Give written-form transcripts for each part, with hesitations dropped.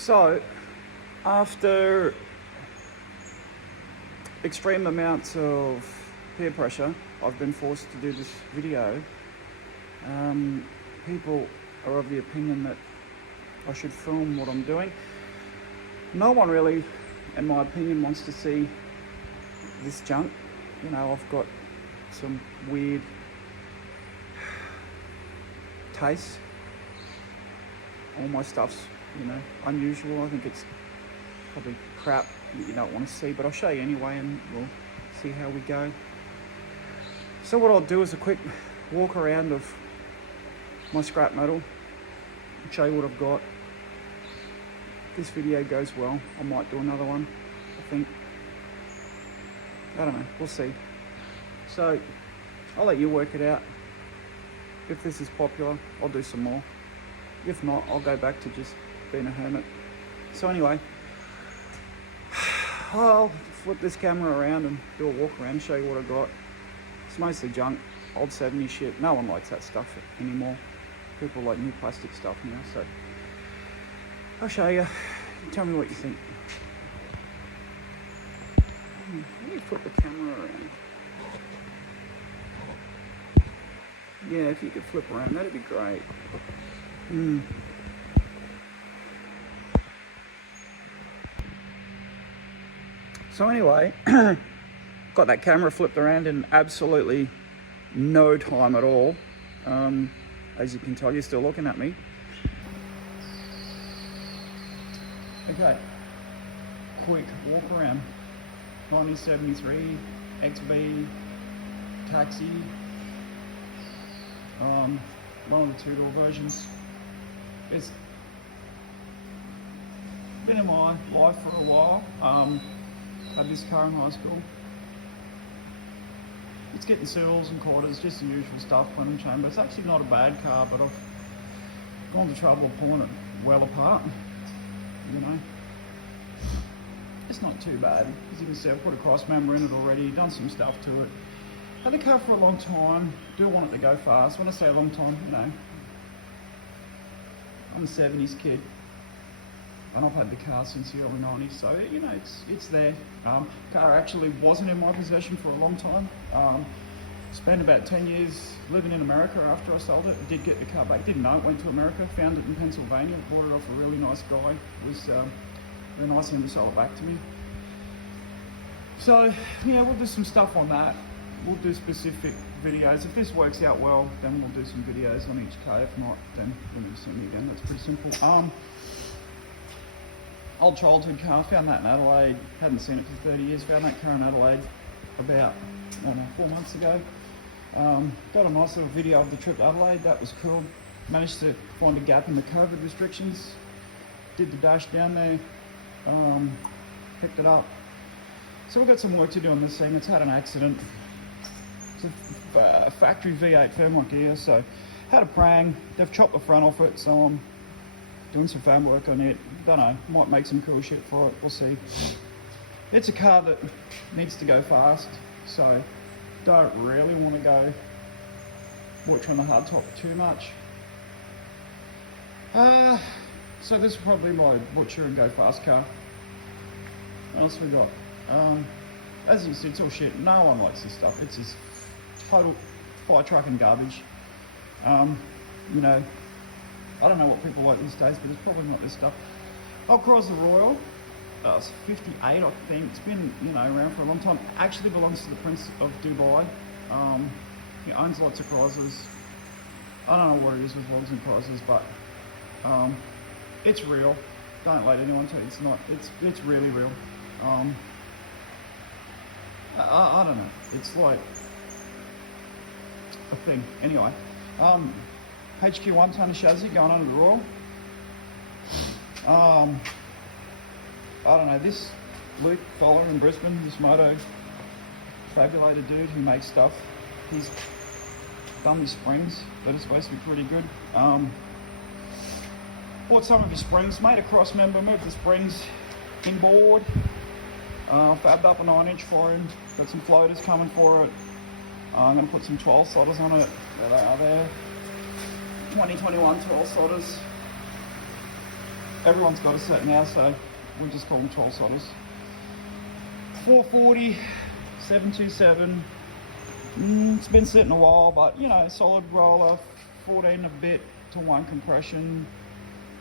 So, after extreme amounts of peer pressure, I've been forced to do this video. People are of the opinion that I should film what I'm doing. No one really, in my opinion, wants to see this junk. You know, I've got some weird tastes. All my stuff's, unusual. I think it's probably crap that you don't want to see, but I'll show you anyway and we'll see how we go. So what I'll do is a quick walk around of my scrap metal, show you what I've got. If this video goes well, I might do another one, I think. I don't know, we'll see. So I'll let you work it out. If this is popular, I'll do some more. If not, I'll go back to just being a hermit. So anyway, I'll flip this camera around and do a walk around, show you what I got. It's mostly junk, old 70s shit. No one likes that stuff anymore. People like new plastic stuff now, so I'll show you. Tell me what you think. Let me flip the camera around. Yeah, if you could flip around, that'd be great. So anyway, got that camera flipped around in absolutely no time at all. As you can tell, you're still looking at me. Okay, quick walk around. 1973 XV Taxi. One of the two-door versions. It's been in my life for a while. Had this car in high school. It's getting seals and quarters, just the usual stuff, plenum chamber. It's actually not a bad car, but I've gone to trouble of pulling it well apart. It's not too bad. As you can see, I've put a cross member in it already, done some stuff to it. Had the car for a long time, do want it to go fast. When I say a long time, I'm a 70s kid. And I've had the car since the early 90s, so it's there. Car actually wasn't in my possession for a long time. Spent about 10 years living in America after I sold it. I did get the car back, didn't know it, went to America, found it in Pennsylvania, bought it off a really nice guy. It was very nice of him to sell it back to me. So, we'll do some stuff on that. We'll do specific videos. If this works out well, then we'll do some videos on each car. If not, then you'll see me again. That's pretty simple. Old childhood car, found that in Adelaide. Hadn't seen it for 30 years. Found that car in Adelaide about, 4 months ago. Got a nice little video of the trip to Adelaide. That was cool. Managed to find a gap in the COVID restrictions. Did the dash down there. Picked it up. So we've got some work to do on this thing. It's had an accident. It's a factory V8 thermal gear, so had a prang. They've chopped the front off it, so I'm doing some fan work on it. Don't know, might make some cool shit for it, we'll see. It's a car that needs to go fast, so don't really want to go butchering the hardtop too much. So this is probably my butcher and go fast car. What else we got? As you can see, it's all shit. No one likes this stuff. It's just total fire truck and garbage. I don't know what people like these days, but it's probably not this stuff. Old Chrysler Royal, it's 58, I think. It's been, around for a long time. Actually belongs to the Prince of Dubai. He owns lots of Chryslers. I don't know what it is with logs and Chryslers, but it's real. Don't let anyone tell you it's not. It's really real. I don't know. It's like a thing. Anyway, HQ 1-ton chassis going under the Royal. I don't know, this Luke Fowler in Brisbane, this moto fabulator dude who makes stuff, he's done his springs that are supposed to be pretty good. Bought some of his springs, made a cross member, moved the springs inboard, fabbed up a 9-inch for him, got some floaters coming for it. I'm going to put some 12 solders on it. There they are there. 2021 12 solders. everyone's got a set now, so we just call them troll solders. 440, 727. It's been sitting a while, but you know, solid roller, 14 a bit to 1 compression,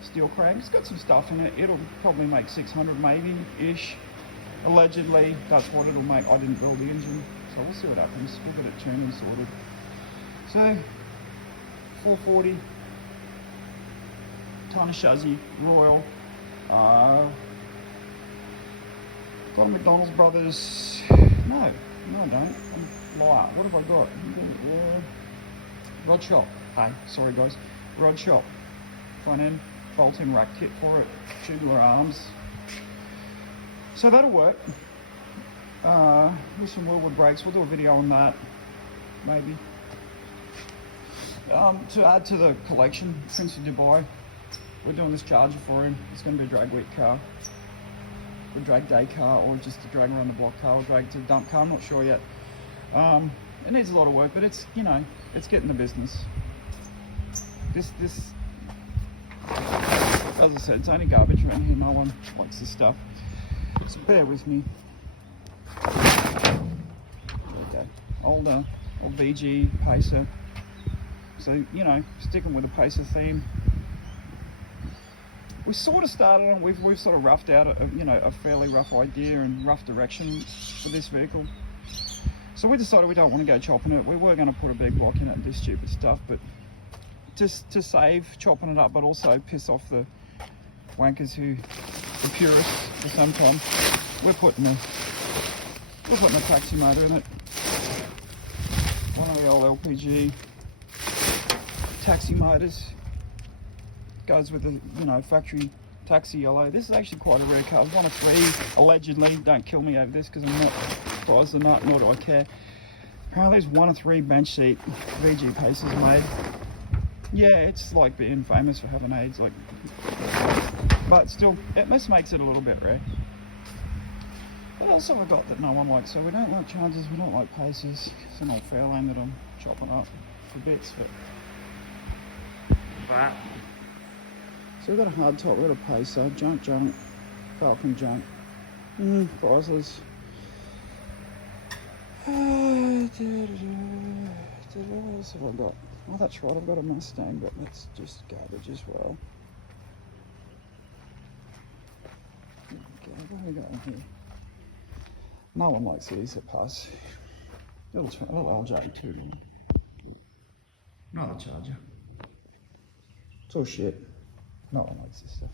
steel crank. It's got some stuff in it. It'll probably make 600 maybe ish. Allegedly, that's what it'll make. I didn't build the engine, so we'll see what happens. We'll get it tuned and sorted. So 440, ton of chassis, Royal. Got a McDonald's Brothers. No, I don't. I'm liar. What have I got? Rod Shop. Hey, sorry guys. Rod Shop. Front end, bolt-in rack kit for it. Tubular arms. So that'll work. With some wheelwood brakes. We'll do a video on that. Maybe. To add to the collection, Prince of Dubai. We're doing this Charger for him. It's going to be a drag week car. A drag day car, or just a drag around the block car, or drag to dump car, I'm not sure yet. It needs a lot of work, but it's, you know, it's getting the business. This, as I said, it's only garbage around here. No one likes this stuff. So bear with me. Okay. Old VG Pacer. So, you know, sticking with the Pacer theme. We sort of started on, we've sort of roughed out a fairly rough idea and rough direction for this vehicle. So we decided we don't want to go chopping it. We were going to put a big block in it and do stupid stuff, but just to save chopping it up, but also piss off the wankers who, the purists for some time, we're putting a taxi motor in it. One of the old LPG taxi motors. Goes with the, you know, factory taxi yellow. This is actually quite a rare car. One of 3, allegedly. Don't kill me over this because I'm not surprised or not, nor do I care. Apparently there's 1 of 3 bench seat VG Pacers made. Yeah, it's like being famous for having AIDS, like, but still, it just makes it a little bit rare. What else have I got that no one likes? So we don't like Chargers, we don't like Pacers. It's an old Fairlane that I'm chopping up for bits, but so we've got a hard top, we've got a Pacer, junk, Falcon junk, priceless. What else have I got? Oh, that's right, I've got a Mustang, but that's just garbage as well. Okay, what have we got in here? No one likes these that pass. Little LJ2. Another Charger. It's all shit. No one likes this stuff.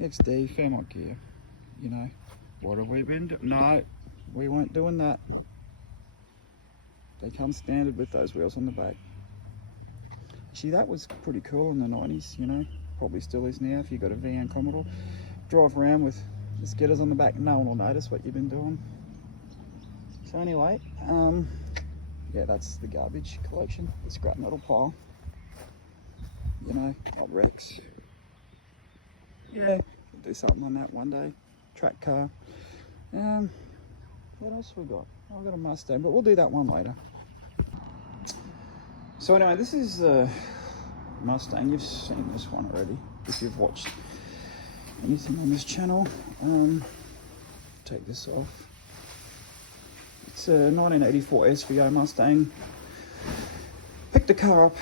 XD, Fairmont gear. You know, what have we been doing? No, we weren't doing that. They come standard with those wheels on the back. Actually, that was pretty cool in the 90s, you know. Probably still is now if you've got a VN Commodore. Drive around with the skidders on the back, no one will notice what you've been doing. So anyway, yeah, that's the garbage collection, the scrap metal pile. You know, old Rex. Yeah, we'll do something on that one day. Track car. What else have we got? Oh, I've got a Mustang, but we'll do that one later. So anyway, this is the Mustang. You've seen this one already if you've watched anything on this channel. Take this off. It's a 1984 SVO Mustang. Picked the car up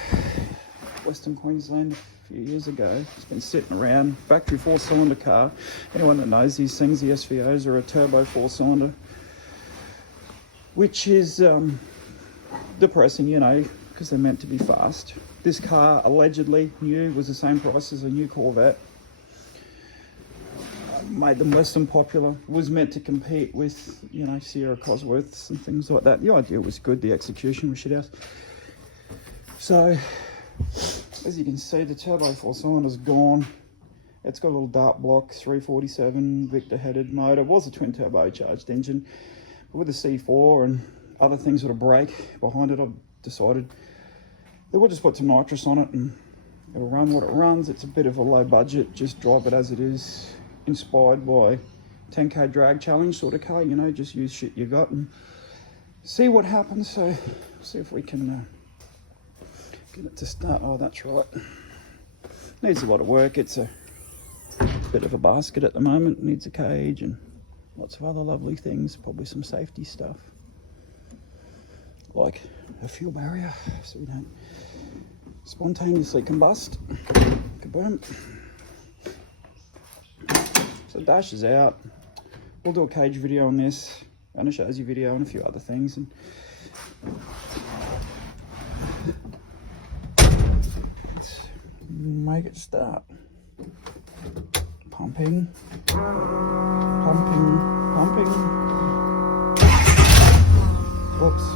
Western Queensland a few years ago. It's been sitting around. Factory 4-cylinder car. Anyone that knows these things, the SVOs are a turbo 4-cylinder, which is depressing, you know, because they're meant to be fast. This car, allegedly new, was the same price as a new Corvette. Made them less than popular. Was meant to compete with, you know, Sierra Cosworths and things like that. The idea was good, the execution was shit house. So, as you can see, the turbo 4-cylinder's gone. It's got a little dart block, 347 Victor headed motor. It was a twin turbocharged engine, but with the C4 and other things that will brake behind it, I've decided that we'll just put some nitrous on it and it'll run what it runs. It's a bit of a low budget, just drive it as it is, inspired by 10k drag challenge sort of car, you know, just use shit you got and see what happens. So see if we can get it to start. Oh, that's right, Needs a lot of work. It's a bit of a basket at the moment. Needs a cage and lots of other lovely things. Probably some safety stuff, like a fuel barrier, so we don't spontaneously combust. Kaboom. So Dash is out. We'll do a cage video on this, and a Shazzy video, and a few other things. And let's make it start. Pumping, pumping, pumping. Whoops.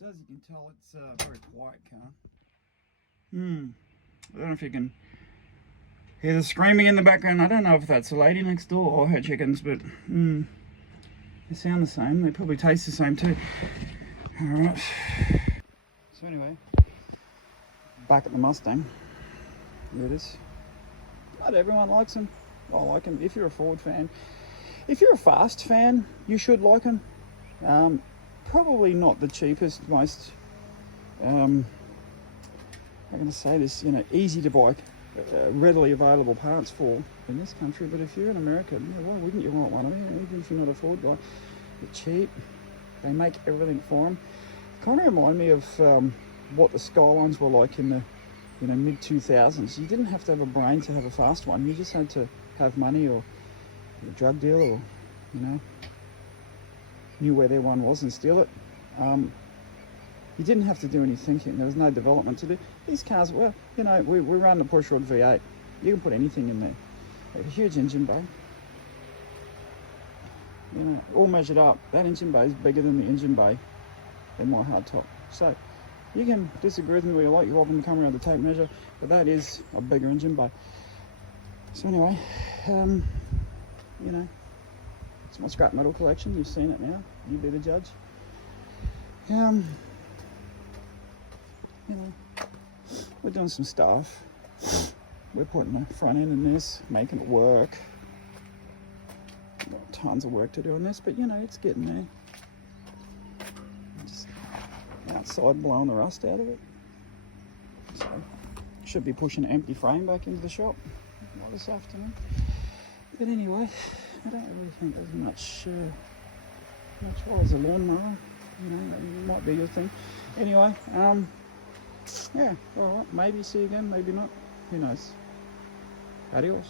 So as you can tell, it's a very quiet car. I don't know if you can hear the screaming in the background. I don't know if that's a lady next door or her chickens, but they sound the same. They probably taste the same too. Alright. So anyway, back at the Mustang. Here it is. Not everyone likes them. I like them. If you're a Ford fan, if you're a Fast fan, you should like them. Probably not the cheapest, most, I'm going to say this, easy to buy, readily available parts for in this country. But if you're in America, why wouldn't you want one? I mean, even if you're not a Ford guy, they're cheap. They make everything for them. Kind of remind me of what the Skylines were like in the mid 2000s. You didn't have to have a brain to have a fast one. You just had to have money or a drug deal, or knew where their one was and steal it. You didn't have to do any thinking. There was no development to do. These cars, well, we run the Pushrod V8. You can put anything in there. A huge engine bay. All measured up. That engine bay is bigger than the engine bay in my hardtop. So you can disagree with me where you like. You're welcome to come around the tape measure, but that is a bigger engine bay. So anyway, it's my scrap metal collection. You've seen it now. You be the judge. We're doing some stuff. We're putting the front end in this, making it work. Got tons of work to do on this, but it's getting there. Just outside blowing the rust out of it. So should be pushing an empty frame back into the shop this afternoon. But anyway, I don't really think there's much as a lawnmower. That might be your thing. Anyway, yeah, alright, maybe see you again, maybe not. Who knows? Adios.